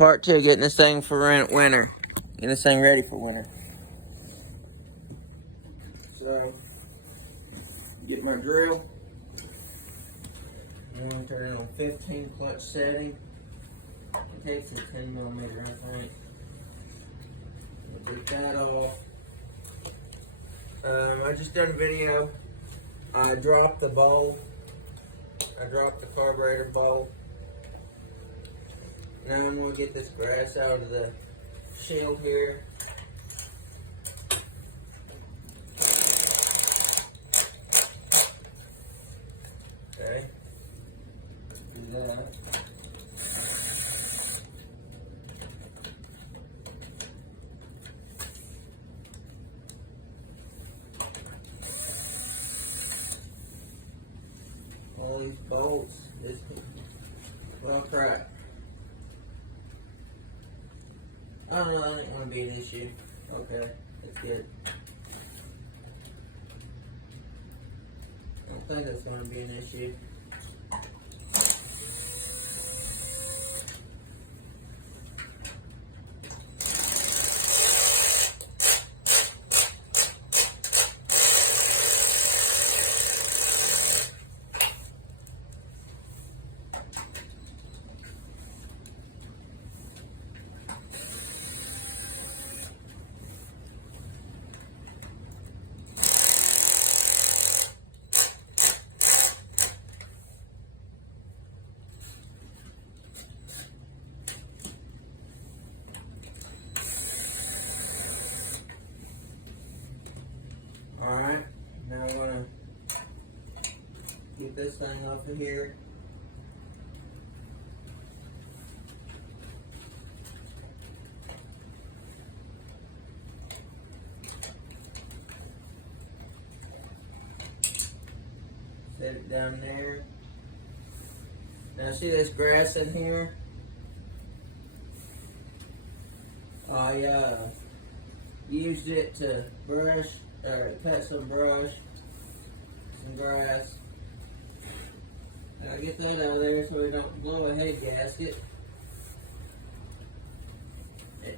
Part two, getting this thing for winter. Getting this thing ready for winter. So, get my drill. I'm going to turn it on 15 clutch setting. It takes a 10mm, I think. I'll take that off. I just done a video. I dropped the bowl. I dropped the carburetor bowl. Now I'm going to get this grass out of the shield here. Okay. Do that. All these bolts is well crap. I don't know, that ain't gonna be an issue. Okay, that's good. I don't think that's gonna be an issue. Alright, now I'm gonna get this thing off of here. Set it down there. Now see this grass in here? I used it to brush, cut some brush, some grass. And I get that out of there so we don't blow a head gasket.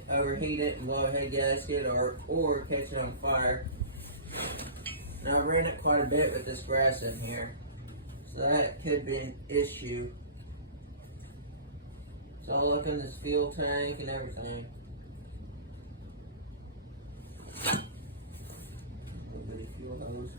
Overheat it and blow a head gasket or catch it on fire. Now I ran it quite a bit with this grass in here. So that could be an issue. It's all up in this fuel tank and everything. Little bitty fuel hose.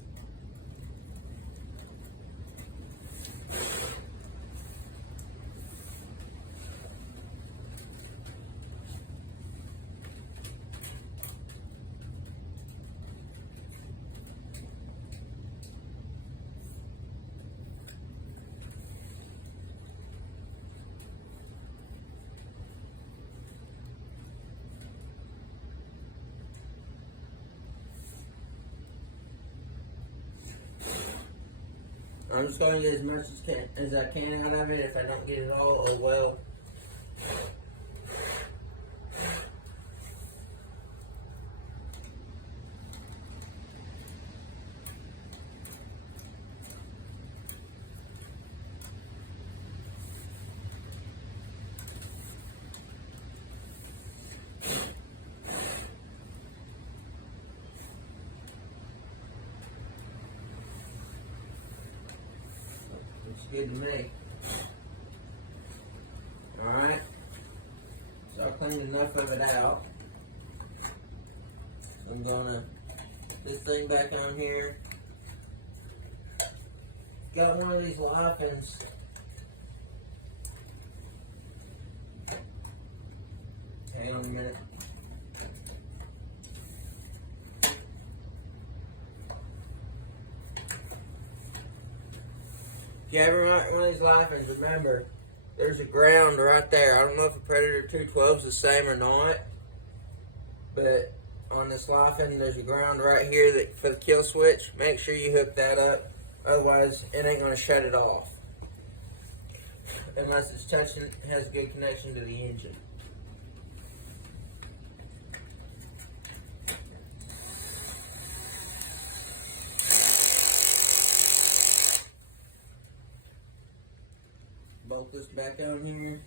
I'm just going to get as much as I can out of it. If I don't get it all, oh well. Looks good to me. Alright. So I cleaned enough of it out. So I'm gonna put this thing back on here. Got one of these Lifens. Hang on a minute. If you ever want one of these Lifens, remember, there's a ground right there. I don't know if a Predator 212 is the same or not, but on this Lifen, there's a ground right here that for the kill switch. Make sure you hook that up, otherwise it ain't gonna shut it off unless it's touching, has a good connection to the engine. Bolt this back on here.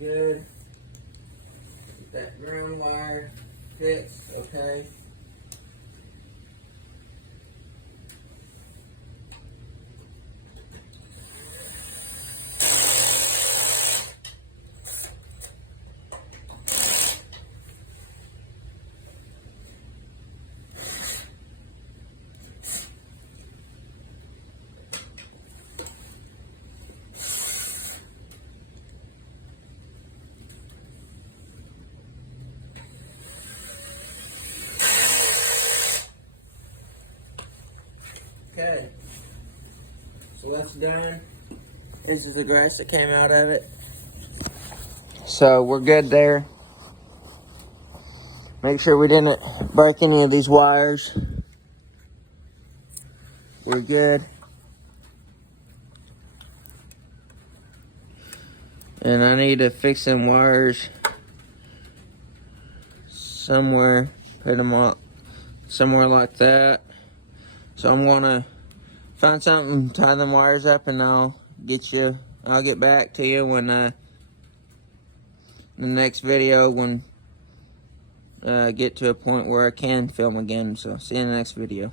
good. Get that ground wire fixed, okay? Okay, so that's done. This is the grass that came out of it. So we're good there. Make sure we didn't break any of these wires. We're good. And I need to fix some wires somewhere. Put them up somewhere like that. So I'm gonna find something, tie them wires up, and I'll get back to you when the next video when get to a point where I can film again. So see you in the next video.